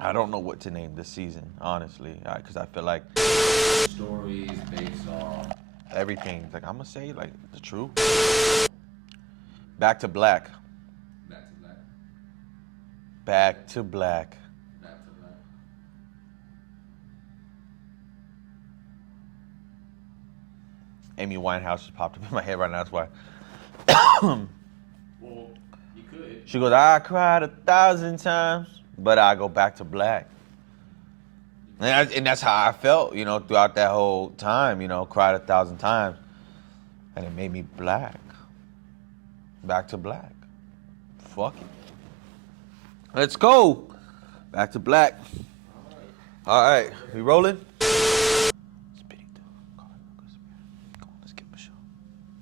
I don't know what to name this season, honestly, because I feel like stories based on everything. Like I'm gonna say, like the truth. Back to black. back to black, Back to black. back to black. Amy Winehouse just popped up in my head right now. That's why. Well, you could. She goes, I cried 1,000 times, but I go back to black. And that's how I felt, throughout that whole time, cried 1,000 times. And it made me black. Back to black. Fuck it. Let's go. Back to black. All right. We rolling?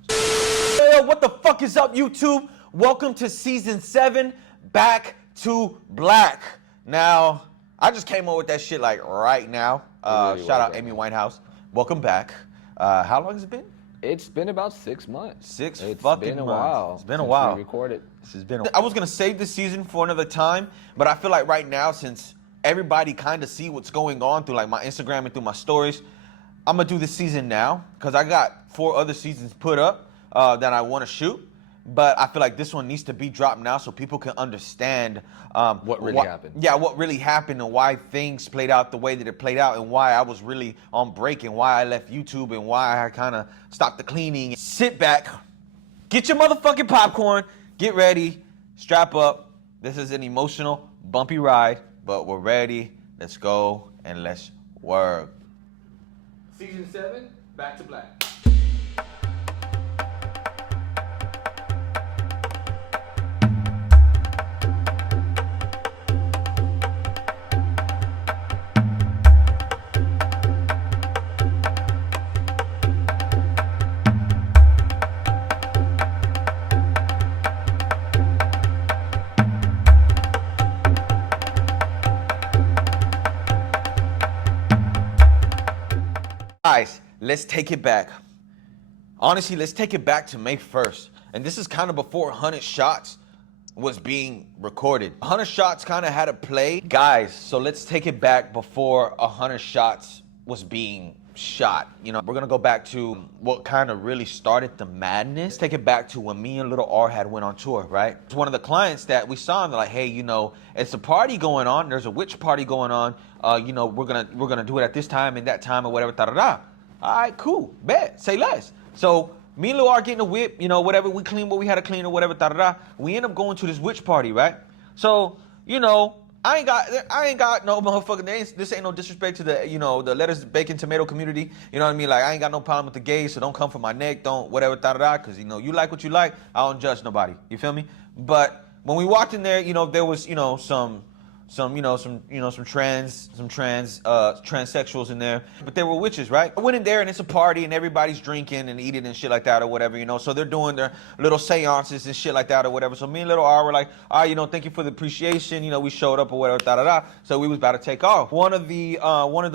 Yo, what the fuck is up, YouTube? Welcome to season 7, Back to Black. Now, I just came up with that shit like right now. Shout out Amy Winehouse. Welcome back. How long has it been? It's been about 6 months. Six It's fucking been a months. while. It's been a since while. We recorded. This has been. I was gonna save this season for another time, but I feel like right now, since everybody kind of see what's going on through like my Instagram and through my stories, I'm gonna do this season now because I got 4 other seasons put up that I want to shoot. But I feel like this one needs to be dropped now so people can understand What really happened. Yeah, what really happened and why things played out the way that it played out and why I was really on break and why I left YouTube and why I kind of stopped the cleaning. Sit back, get your motherfucking popcorn, get ready, strap up. This is an emotional, bumpy ride, but we're ready. Let's go and let's work. Season 7, back to black. Guys, let's take it back. Honestly, let's take it back to May 1st. And this is kind of before 100 Shots was being recorded. 100 Shots kind of had a play. Guys, so let's take it back before 100 Shots was being shot. We're going to go back to what kind of really started the madness. Take it back to when me and Little R had went on tour, right? It's one of the clients that we saw and they're like, hey, it's a party going on. There's a witch party going on. We're gonna do it at this time and that time or whatever. Da-da-da. All right, cool. Bet. Say less. So me and Lil R getting a whip, whatever. We clean what we had to clean or whatever. Da-da-da. We end up going to this witch party, right? So, I ain't got no motherfucking. This ain't no disrespect to the lettuce, bacon, tomato community. You know what I mean? Like I ain't got no problem with the gays, so don't come for my neck. Don't whatever da-da-da. Because you like what you like. I don't judge nobody. You feel me? But when we walked in there, there was some transsexuals in there, but they were witches, right? I went in there and it's a party and everybody's drinking and eating and shit like that or whatever, so they're doing their little seances and shit like that or whatever. So me and Little R were like, all right, thank you for the appreciation, we showed up or whatever, da-da-da. So we was about to take off. One of the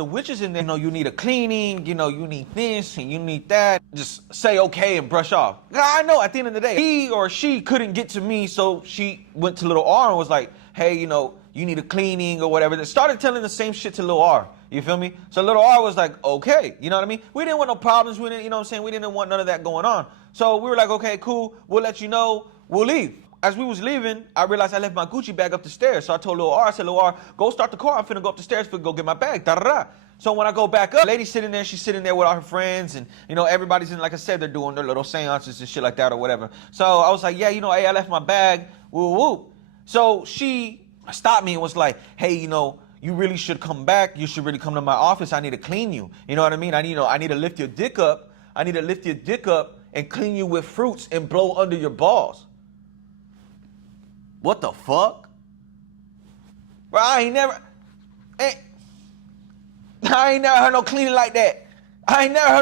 witches in there, you need a cleaning, you need this and you need that. Just say okay and brush off. I know at the end of the day, he or she couldn't get to me, so she went to Little R and was like, hey, you need a cleaning or whatever. They started telling the same shit to Lil R. You feel me? So Lil R was like, okay. You know what I mean? We didn't want no problems. We didn't, We didn't want none of that going on. So we were like, okay, cool. We'll let you know. We'll leave. As we was leaving, I realized I left my Gucci bag up the stairs. So I told Lil R, I said, Lil R, go start the car. I'm finna go up the stairs to go get my bag. Da-da-da. So when I go back up, lady's sitting there. She's sitting there with all her friends. And, everybody's in, like I said, they're doing their little seances and shit like that or whatever. So I was like, yeah, hey, I left my bag. Woo, woo. So she stopped me and was like, hey, you really should come back. You should really come to my office. I need to clean you. You know what I mean? I need to lift your dick up. I need to lift your dick up and clean you with fruits and blow under your balls. What the fuck? Bro, I ain't never heard no cleaning like that. I know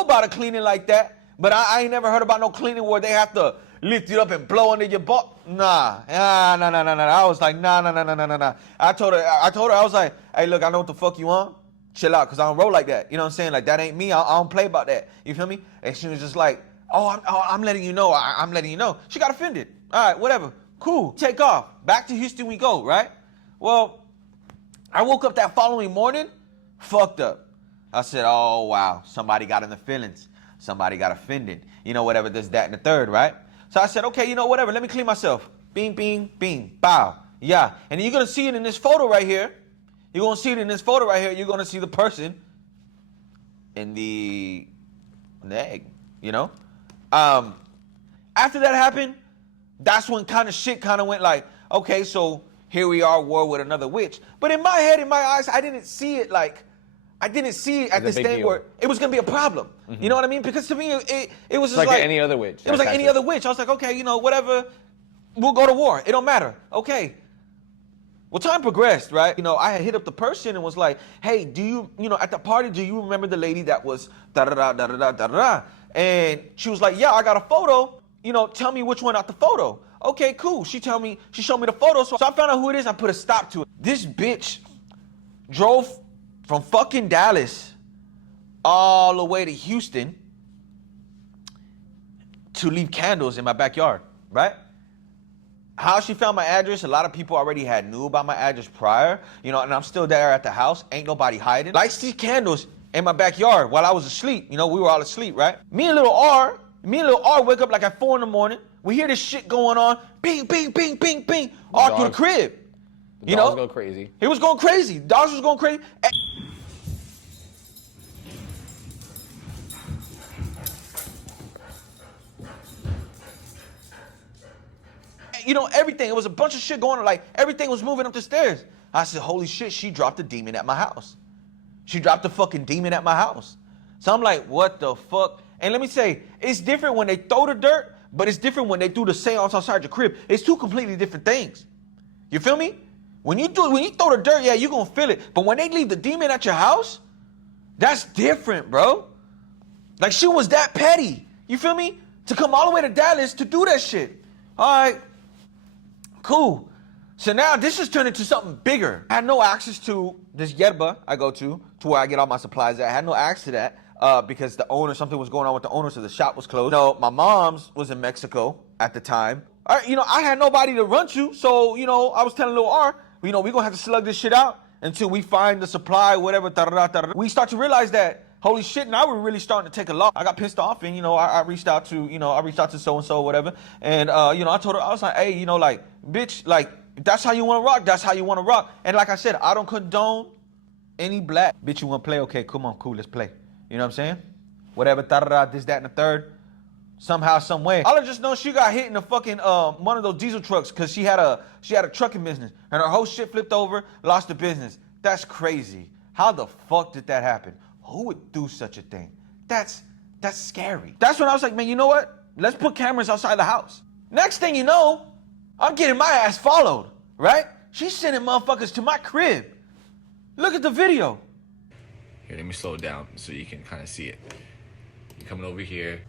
about a cleaning like that, but I ain't never heard about no cleaning where they have to lift it up and blow under your butt. Nah. I was like, nah. I told her, I was like, hey, look, I know what the fuck you want. Chill out, because I don't roll like that. You know what I'm saying? Like, that ain't me. I don't play about that. You feel me? And she was just like, I'm letting you know. I'm letting you know. She got offended. All right, whatever. Cool. Take off. Back to Houston we go, right? Well, I woke up that following morning, fucked up. I said, oh, wow, somebody got in the feelings. Somebody got offended. You know, whatever, this, that, and the third, right? So I said, okay, you know, whatever, let me clean myself. Bing, bing, bing, bow. Yeah. And you're going to see it in this photo right here. You're going to see it in this photo right here. You're going to see the person in the egg, you know? After that happened, that's when kind of shit kind of went like, okay, so here we are, war with another witch. But in my head, in my eyes, I didn't see it like, I didn't see it at this thing where it was going to be a problem. Mm-hmm. You know what I mean? Because to me, it was just like any other witch. It was like any other witch. I was like, okay, you know, whatever, we'll go to war. It don't matter. Okay. Well, time progressed, right? You know, I had hit up the person and was like, hey, do you know, at the party, do you remember the lady that was da-da-da, da-da-da, da-da-da? And she was like, yeah, I got a photo. You know, tell me which one out the photo. Okay, cool. She showed me the photo. So I found out who it is. I put a stop to it. This bitch drove from fucking Dallas all the way to Houston to leave candles in my backyard, right? How she found my address, a lot of people already knew about my address prior, you know, and I'm still there at the house. Ain't nobody hiding. Lights these candles in my backyard while I was asleep. You know, we were all asleep, right? Me and little R wake up like at 4 in the morning. We hear this shit going on. Bing, bing, bing, bing, bing. All through the crib. The dogs go crazy. He was going crazy. Dogs was going crazy. You know, everything. It was a bunch of shit going on. Like, everything was moving up the stairs. I said, holy shit, she dropped a demon at my house. She dropped a fucking demon at my house. So I'm like, what the fuck? And let me say, it's different when they throw the dirt, but it's different when they do the seance outside your crib. It's two completely different things. You feel me? When you throw the dirt, yeah, you're gonna feel it. But when they leave the demon at your house, that's different, bro. Like, she was that petty. You feel me? To come all the way to Dallas to do that shit. All right. Cool. So now this has turned into something bigger. I had no access to this yerba I go to where I get all my supplies at. I had no access to that because the owner, something was going on with the owner, so the shop was closed. No, my mom's was in Mexico at the time. All right, you know, I had nobody to run to, so, you know, I was telling little R, you know, we're going to have to slug this shit out until we find the supply, whatever. We start to realize that, holy shit, now we're really starting to take a lot. I got pissed off and, you know, I reached out to so-and-so, whatever. And, you know, I told her, I was like, hey, you know, like, bitch, like, if that's how you want to rock, that's how you want to rock. And like I said, I don't condone any black. Bitch, you want to play? Okay, come on, cool, let's play. You know what I'm saying? Whatever, this, that, and the third. Somehow, some way. All I just know, she got hit in the fucking, one of those diesel trucks because she had a trucking business. And her whole shit flipped over, lost the business. That's crazy. How the fuck did that happen? Who would do such a thing? That's scary. That's when I was like, man, you know what? Let's put cameras outside the house. Next thing you know, I'm getting my ass followed, right? She's sending motherfuckers to my crib. Look at the video. Here, let me slow it down so you can kind of see it. You're coming over here.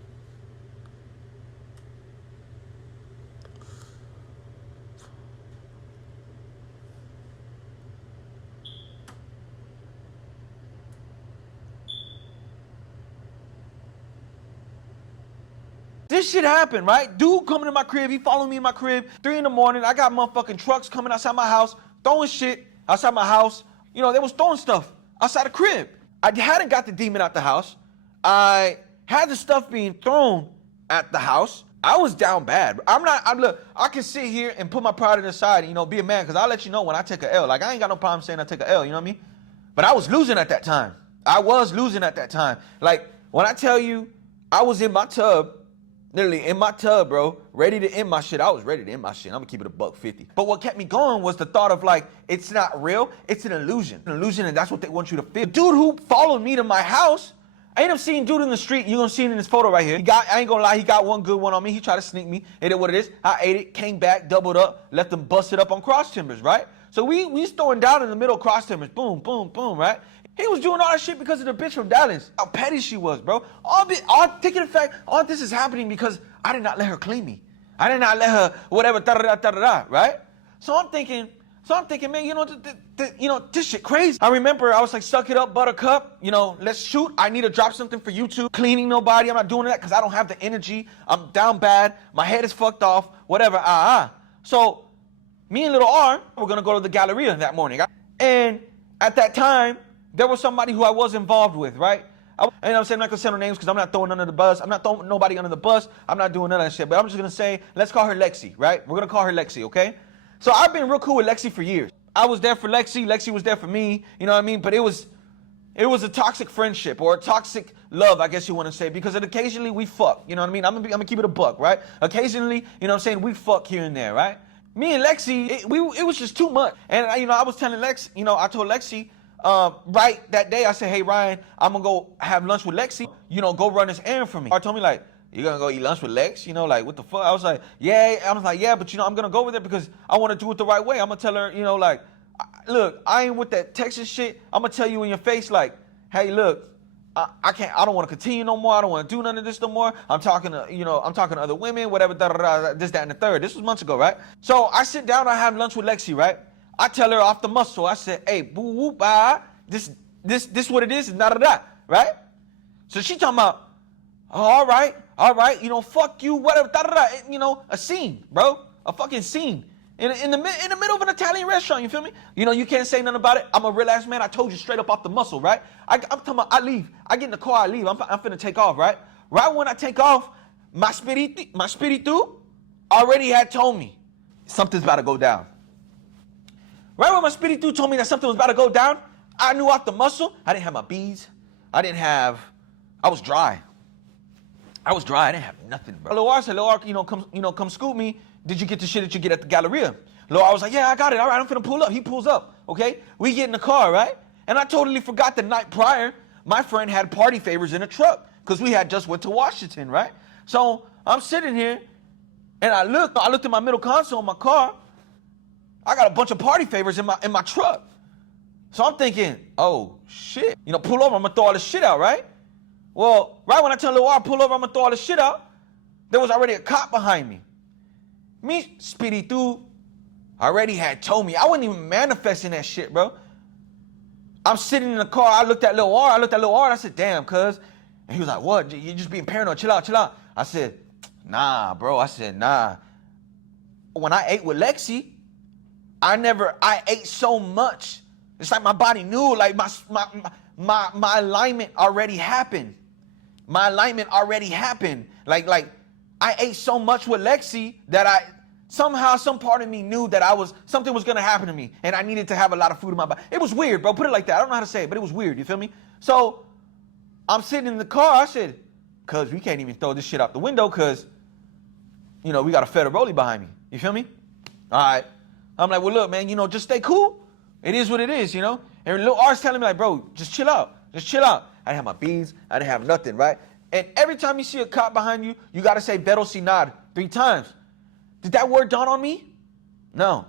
This shit happened, right? Dude coming to my crib, he followed me in my crib, 3 in the morning. I got motherfucking trucks coming outside my house, throwing shit outside my house. You know, they was throwing stuff outside the crib. I hadn't got the demon out the house. I had the stuff being thrown at the house. I was down bad. Look, I can sit here and put my pride to the side and, you know, be a man, because I'll let you know when I take a L. Like, I ain't got no problem saying I take a L, you know what I mean? But I was losing at that time. Like, when I tell you, I was in my tub, literally in my tub, bro, ready to end my shit. I was ready to end my shit. I'm gonna keep it $150. But what kept me going was the thought of, like, it's not real. It's an illusion. An illusion, and that's what they want you to feel. The dude who followed me to my house, I ended up seeing dude in the street. You're gonna see it in this photo right here. I ain't gonna lie, he got one good one on me. He tried to sneak me. It is what it is. I ate it, came back, doubled up, left them busted up on cross timbers, right? So we throwing down in the middle of cross timbers. Boom, boom, boom, right? He was doing all that shit because of the bitch from Dallas. How petty she was, bro. All this is happening because I did not let her clean me. I did not let her whatever, right? So I'm thinking, man, you know, this shit crazy. I remember I was like, suck it up, buttercup. You know, let's shoot. I need to drop something for YouTube. Cleaning nobody. I'm not doing that because I don't have the energy. I'm down bad. My head is fucked off. Whatever. So Me and little R were gonna go to the Galleria that morning. And at that time, there was somebody who I was involved with, right? And I'm saying I'm not gonna say no names because I'm not throwing under the bus. I'm not throwing nobody under the bus. I'm not doing none of that shit. But I'm just gonna say, let's call her Lexi, right? We're gonna call her Lexi, okay? So I've been real cool with Lexi for years. I was there for Lexi. Lexi was there for me. You know what I mean? But it was a toxic friendship or a toxic love, I guess you want to say, because occasionally we fuck. You know what I mean? I'm gonna keep it a buck, right? Occasionally, you know what I'm saying, we fuck here and there, right? Me and Lexi, it was just too much. And I was telling Lex, I told Lexi, right that day, I said, hey Ryan, I'm gonna go have lunch with Lexi. Go run this errand for me. He told me like, you're gonna go eat lunch with Lex? Like, what the fuck? I was like, yeah. I was like, yeah, but I'm gonna go over there because I want to do it the right way. I'm gonna tell her, like, look, I ain't with that Texas shit. I'm gonna tell you in your face, like, hey, look, I don't want to continue no more. I don't want to do none of this no more. I'm talking to other women, whatever, this, that, and the third. This was months ago, right? So I sit down, I have lunch with Lexi, right? I tell her off the muscle, I said, hey, boo whoop, this what it is, da, right? So she talking about, oh, all right, fuck you, whatever, a scene, bro, a fucking scene. In the middle of an Italian restaurant, you feel me? You can't say nothing about it. I'm a real ass man. I told you straight up off the muscle, right? I'm talking about, I leave. I get in the car, I leave. I'm finna take off, right? Right when I take off, my spiritu already had told me something's about to go down. Right when my spiritu told me that something was about to go down, I knew off the muscle. I didn't have my beads. I was dry. I didn't have nothing, bro. Loar said, Loar, come scoop me. Did you get the shit that you get at the Galleria? Loar was like, yeah, I got it. All right, I'm finna pull up. He pulls up, okay? We get in the car, right? And I totally forgot the night prior, my friend had party favors in a truck because we had just went to Washington, right? So I'm sitting here, and I looked at my middle console in my car. I got a bunch of party favors in my truck. So I'm thinking, oh, shit. Pull over, I'm going to throw all this shit out, right? Well, right when I tell Loar, pull over, I'm going to throw all this shit out, there was already a cop behind me. Me, Spiritu, already had told me. I wasn't even manifesting that shit, bro. I'm sitting in the car. I looked at Lil R. And I said, damn, cuz. And he was like, what? You're just being paranoid. Chill out. I said, nah, bro. I said, nah. When I ate with Lexi, I ate so much. It's like my body knew, like my alignment already happened. Like I ate so much with Lexi that somehow some part of me knew that something was gonna happen to me and I needed to have a lot of food in my body. It was weird, bro. Put it like that. I don't know how to say it, but it was weird. You feel me? So I'm sitting in the car. I said, cuz we can't even throw this shit out the window cuz, we got a Federoli behind me. You feel me? All right. I'm like, well, look, man, just stay cool. It is what it is, And Lil R's telling me like, bro, just chill out. I didn't have my beads. I didn't have nothing, right? And every time you see a cop behind you, you got to say Vero Sinad 3 times. Did that word dawn on me? No,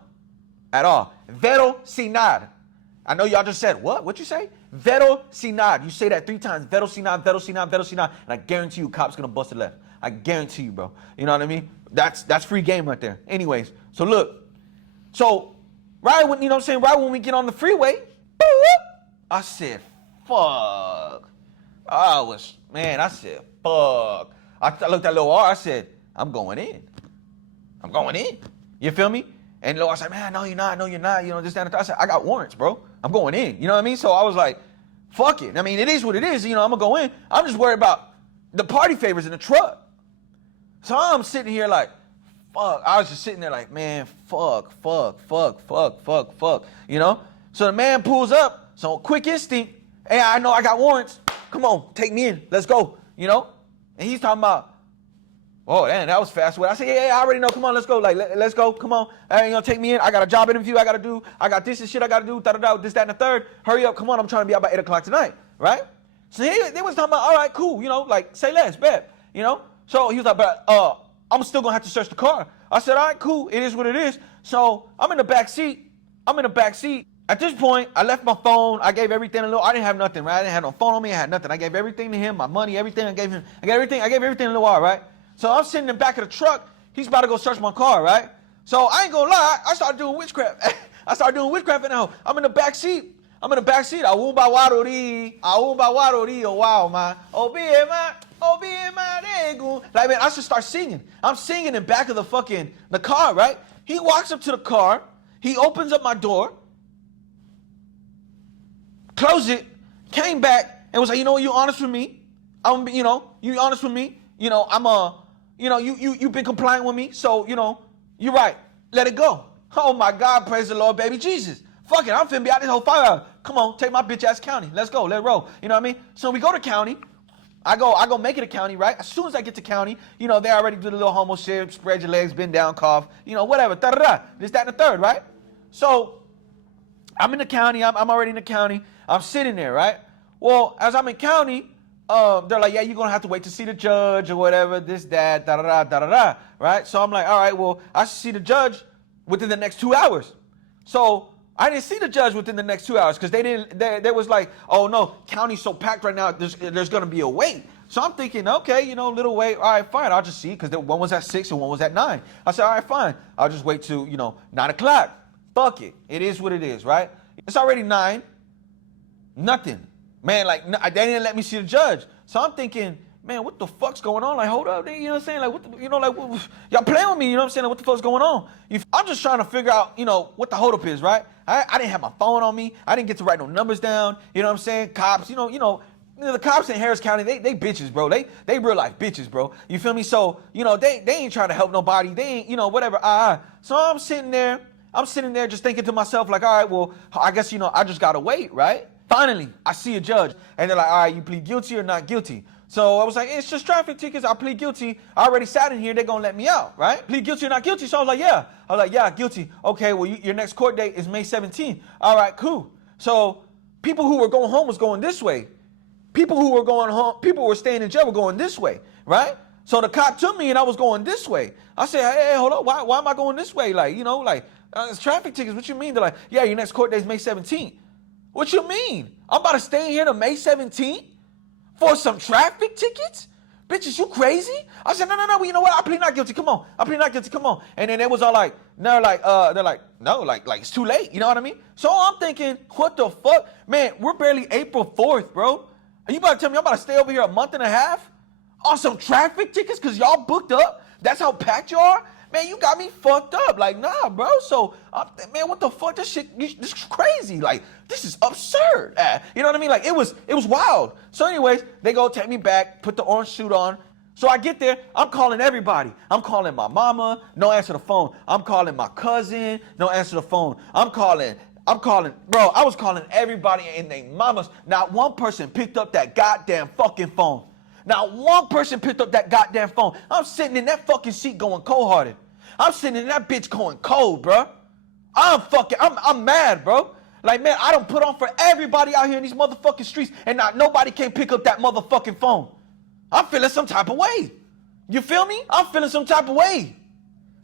at all. Vero Sinad. I know y'all just said, what? What'd you say? Vero Sinad. You say that 3 times. Vero Sinad, Vero Sinad, Vero Sinad. And I guarantee you, cop's going to bust it left. I guarantee you, bro. You know what I mean? That's free game right there. Anyways, so look. So, right when we get on the freeway, I said, fuck. I said, fuck. I looked at Lil R, I said, I'm going in. You feel me? And Lil R said, man, no, you're not. This, that, and that. I said, I got warrants, bro. I'm going in. You know what I mean? So I was like, fuck it. I mean, it is what it is. I'm going to go in. I'm just worried about the party favors in the truck. So I'm sitting here like, fuck. I was just sitting there like, man, fuck. So the man pulls up. So quick instinct. Hey, I know I got warrants. Come on, take me in. Let's go. And he's talking about, oh, damn, that was fast. I said, yeah, I already know. Come on, let's go. Like, let's go. Come on. Hey, take me in. I got a job interview I got to do. I got this and shit I got to do. This, that, and the third. Hurry up. Come on. I'm trying to be out by 8 o'clock tonight. Right? So they was talking about, all right, cool. Like, say less, bet. So he was like, but I'm still going to have to search the car. I said, all right, cool. It is what it is. So I'm in the back seat. At this point, I left my phone. I gave everything to Lil. I didn't have nothing, right? I didn't have no phone on me. I had nothing. I gave everything to him, my money, everything. I gave everything to Lil, right? So I'm sitting in the back of the truck. He's about to go search my car, right? So I ain't gonna lie. I started doing witchcraft. And now I'm in the back seat. Aumba warori, oh wow, man. Like, man, I should start singing. I'm singing in back of the car, right? He walks up to the car. He opens up my door, closed it, came back, and was like, you know what, you honest with me. You honest with me. You've been compliant with me, so, you're right. Let it go. Oh my God, praise the Lord, baby Jesus. Fuck it, I'm finna be out this whole 5 hours. Come on, take my bitch ass county. Let's go, let's roll. You know what I mean? So we go to county. I go make it a county, right? As soon as I get to county, they already do the little homo shit, spread your legs, bend down, cough, whatever, da-da-da. This, that, and the third, right? So I'm in the county, I'm already in the county. I'm sitting there, right? Well, as I'm in county, they're like, yeah, you're gonna have to wait to see the judge or whatever, this, that, da-da-da, da-da-da, right? So I'm like, all right, well, I should see the judge within the next 2 hours. So I didn't see the judge within the next 2 hours because they was like, oh no, county's so packed right now, there's gonna be a wait. So I'm thinking, okay, little wait, all right, fine, I'll just see, because one was at 6 and one was at 9. I said, all right, fine, I'll just wait till, 9 o'clock. Fuck it, it is what it is, right? It's already 9, nothing. Man, they didn't let me see the judge. So I'm thinking, man, what the fuck's going on? Like, hold up, you know what I'm saying? Like, y'all playing with me, you know what I'm saying? Like, what the fuck's going on? I'm just trying to figure out, what the hold up is, right? I didn't have my phone on me. I didn't get to write no numbers down. You know what I'm saying? Cops, the cops in Harris County, they bitches, bro. They real life bitches, bro. You feel me? So, they ain't trying to help nobody. They ain't, whatever. So I'm sitting there just thinking to myself, like, all right, well, I guess, I just gotta wait, right? Finally, I see a judge, and they're like, all right, you plead guilty or not guilty? So I was like, it's just traffic tickets. I plead guilty. I already sat in here. They're going to let me out, right? Plead guilty or not guilty? So I was like, yeah. I was like, yeah, guilty. Okay, well, your next court date is May 17th. All right, cool. So people who were going home was going this way. People who were going home, people who were staying in jail were going this way, right? So the cop took me, and I was going this way. I said, hey, hold up. Why am I going this way? Like, it's traffic tickets. What you mean? They're like, yeah, your next court date is May 17th. What you mean? I'm about to stay here to May 17th for some traffic tickets? Bitches, you crazy? I said, no, well, you know what? I plead not guilty. Come on. I plead not guilty. Come on. And then it was all like, they're like, no, like it's too late. You know what I mean? So I'm thinking, what the fuck? Man, we're barely April 4th, bro. Are you about to tell me I'm about to stay over here a month and a half on some traffic tickets because y'all booked up? That's how packed you are? Man, you got me fucked up. Like, nah, bro. So, man, what the fuck? This shit, this is crazy. Like, this is absurd. You know what I mean? Like, it was wild. So, anyways, they go take me back, put the orange suit on. So I get there, I'm calling everybody. I'm calling my mama, no answer the phone. I'm calling my cousin, no answer the phone. I'm calling, bro, I was calling everybody and their mamas. Not one person picked up that goddamn fucking phone. Not one person picked up that goddamn phone. I'm sitting in that fucking seat going cold-hearted. I'm sitting in that bitch going cold, bro. I'm mad, bro. Like, man, I done put on for everybody out here in these motherfucking streets, and not nobody can pick up that motherfucking phone. I'm feeling some type of way. You feel me? I'm feeling some type of way.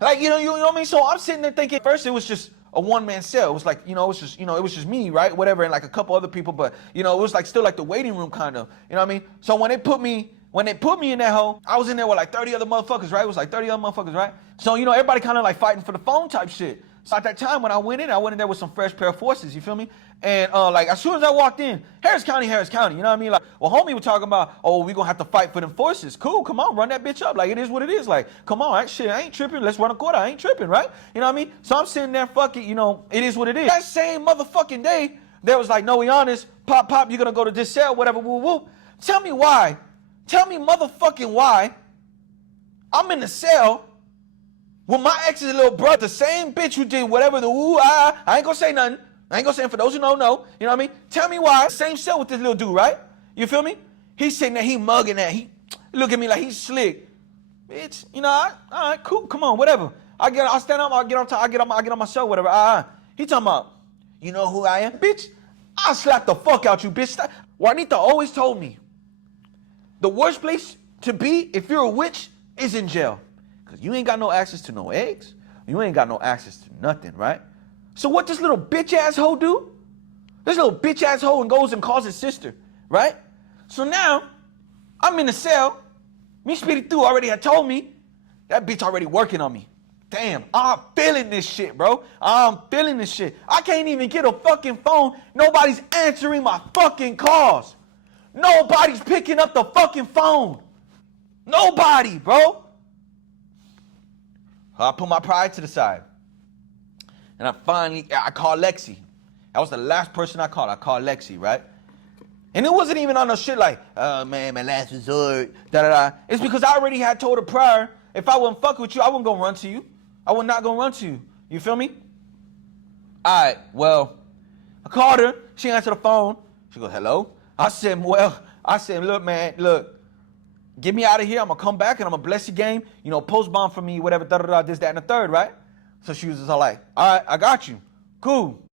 Like, you know what I mean? So I'm sitting there thinking, first it was just a one-man cell. It was like, it was just me, right? Whatever, and like a couple other people, but, it was like still like the waiting room kind of, you know what I mean? So when they put me in that hole, I was in there with like 30 other motherfuckers, right? It was like 30 other motherfuckers, right? So, everybody kind of like fighting for the phone type shit. So at that time when I went in there with some fresh pair of forces, you feel me? And like as soon as I walked in, Harris County, you know what I mean? Like, well, homie was talking about, oh, we gonna have to fight for them forces. Cool, come on, run that bitch up. Like, it is what it is. Like, come on, that shit, I ain't tripping. Let's run a quarter. I ain't tripping, right? You know what I mean? So I'm sitting there, fuck it, it is what it is. That same motherfucking day, there was like, no, we honest, pop, you're gonna go to this cell, whatever, woo. Tell me why. Tell me motherfucking why I'm in the cell with my ex's little brother, the same bitch who did whatever the I ain't gonna say nothing. I ain't gonna say it for those who don't know. You know what I mean? Tell me why. Same cell with this little dude, right? You feel me? He's sitting there, he mugging that. He look at me like he's slick. Bitch, all right, cool, come on, whatever. I stand up, I get on my cell, whatever. He talking about, you know who I am? Bitch, I'll slap the fuck out you, bitch. Juanita always told me, the worst place to be if you're a witch is in jail. Because you ain't got no access to no eggs. You ain't got no access to nothing, right? So what this little bitch asshole do? This little bitch asshole and goes and calls his sister, right? So now, I'm in the cell. Me Spiritu already had told me, that bitch already working on me. Damn, I'm feeling this shit, bro. I'm feeling this shit. I can't even get a fucking phone. Nobody's answering my fucking calls. Nobody's picking up the fucking phone. Nobody, bro. I put my pride to the side. And I called Lexi. That was the last person I called. I called Lexi, right? And it wasn't even on no shit like, oh man, my last resort, da-da-da. It's because I already had told her prior, if I wouldn't fuck with you, I wasn't gonna run to you. I was not gonna run to you. You feel me? All right, well, I called her. She answered the phone. She goes, hello? I said, look, man, look, get me out of here. I'm gonna come back and I'm gonna bless your game. You know, post bond for me, whatever, da-da-da, this, that, and the third, right? So she was just all like, all right, I got you. Cool.